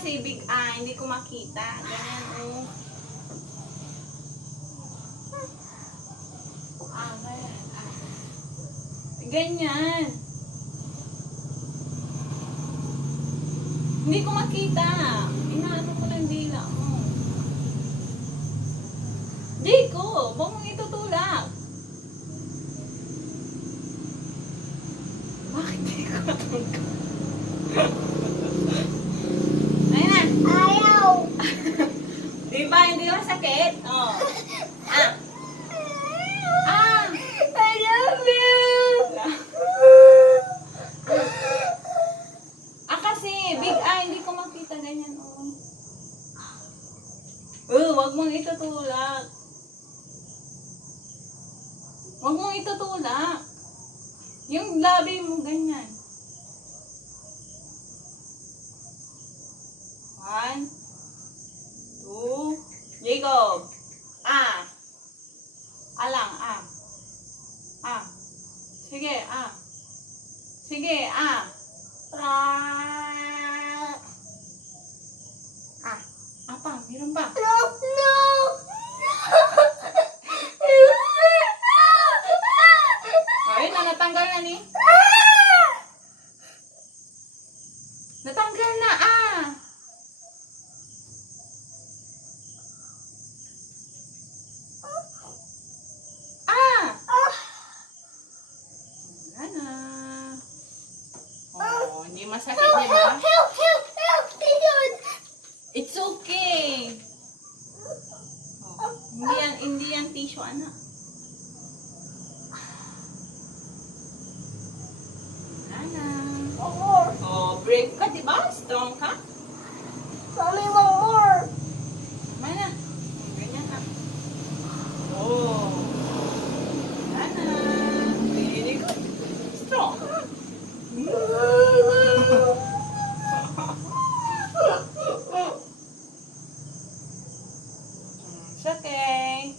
kasi big eye, hindi ko makita. Ganyan, oh. Ganyan. Hindi ko makita. Inaano ko ng dila mo. Jayco, huwag mong itutulak. Bakit di ko matulak? Ayan na. Ayaw. Diba, hindi masakit? Oh. Ah. I love you. Kasi, big eye, hindi ko makita ganyan, oh. Wag mong itutulak. Wag mong itutulak. Yung labi mo, ganyan. 1, 2, Jacob. Ah. Alang, ah. Ah. Sige, ah. Sige, ah. Apa? Meron ba? No, no. Ayun na, natanggal na ni. Natanggal na, ah. Ah. Wala na. Oh, hindi masakit, di ba? Help, help, help. It's okay. Oh, hindi yan tissue, anak. Wala na. One more. Oh, brave ka, di ba? Strong ka. Mommy, one more. Mana? Ganyan ka. Oh. Wala na. Very good. Strong. It's okay.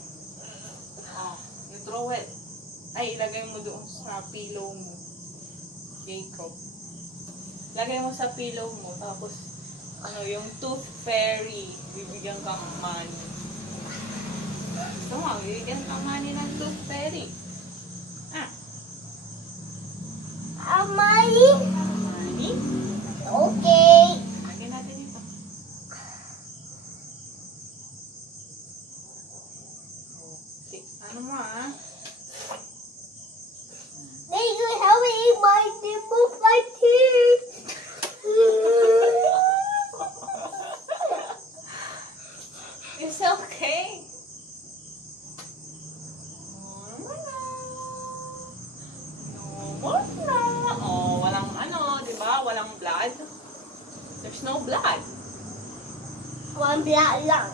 Oh, you throw it. Ay, ilagay mo doon sa pillow mo. Jacob. Lagay mo sa pillow mo. Tapos, yung tooth fairy. Bibigyan kang money. Gusto mo, bibigyan kang money ng tooth fairy. Ah. Mommy? Money? Okay. Lagyan natin ito. Okay. Ano mo, ah? They could help me eat my nipple, my teeth. It's okay. Normal na. Oh, walang di ba? Walang blood. There's no blood. One black lang.